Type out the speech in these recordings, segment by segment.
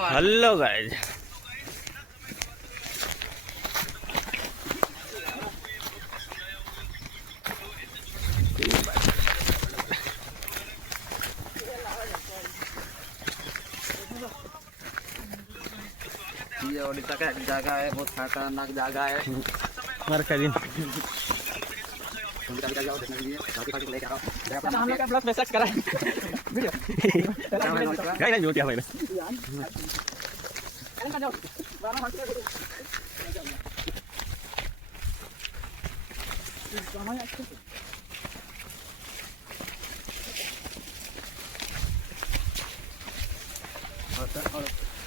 Hello guys, ये ओडिशा का एक जगह है, बहुत खतरनाक जगह है। मार का दिन हम लोग का ब्लॉग में सर्च करा है वीडियो गाइस जो क्या भाई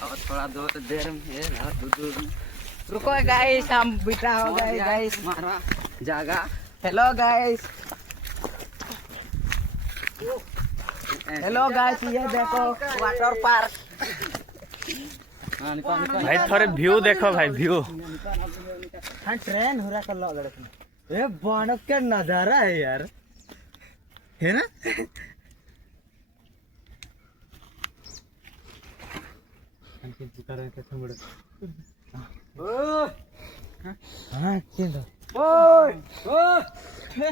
और थोड़ा दूर देर में रुको गाइस, हम बिठा हो गए गाइस हमारा जगह। हेलो गाइस, हेलो गाइस, ये देखो वाटर पार्क। भाई थोड़े व्यू देखो भाई, व्यू हाँ ट्रेन हो रहा कर लो लड़के। ये बानव का नजारा है यार, है ना?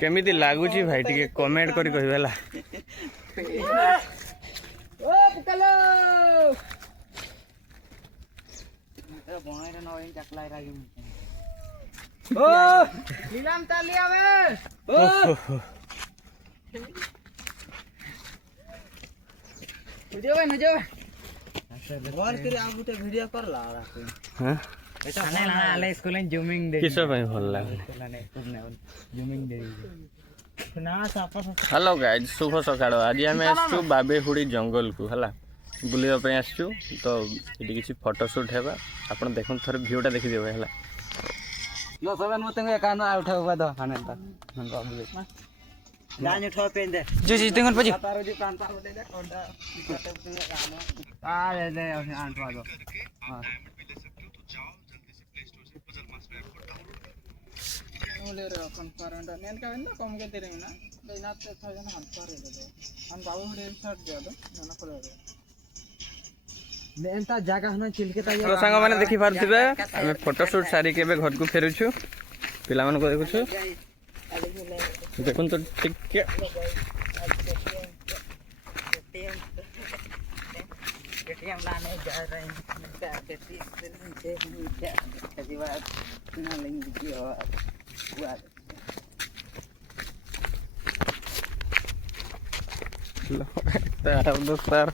केमिति लागुची भाई टिके कमेंट करी कहबेला। ओ पुकलो बोंगे न ओइन चकलाई रागी ओ नीलम ताली आवे ओ नुजो और करे आप उठे वीडियो कर ला रहा हां ऐसा नहीं लाना आले स्कूल में जूमिंग दे किसो भाई भल लागे जूमिंग दे ना सापा हेलो गाइस, शुभ सकाळ। आज आम आसु बाबेहुड़ी जंगल को हला बुलिया पे आसु, तो ये किसी फोटोशूट हेबा। आपण देखन थोर व्यूटा देखि देबे हला। लो सबन मते के कानो उठाव बा दो हाने ता हम बाबू दान उठा पेन दे जो चीज तेंगन पजी तारो जी प्रांता होते दे कोंडा इकते पुने गानो आ ले ले आंटवा दो हां ओले रे कन्फरेंट नेन का ना कम के तेरे ना बेनाते था जन हम करे दे हम बाबू हरे शॉट दे दो ना करे नेनता जगह हन चिलके ता तो संग माने देखि पारथिबे, हमें फोटोशूट सारी के घर को फेरुछु, पिला मन को देखुछु। देखुन तो ठीक के केटीएम लाने जा रहे हैं केटीएम से नीचे कभी बात ना लेंगे हुआ लो दोस्तार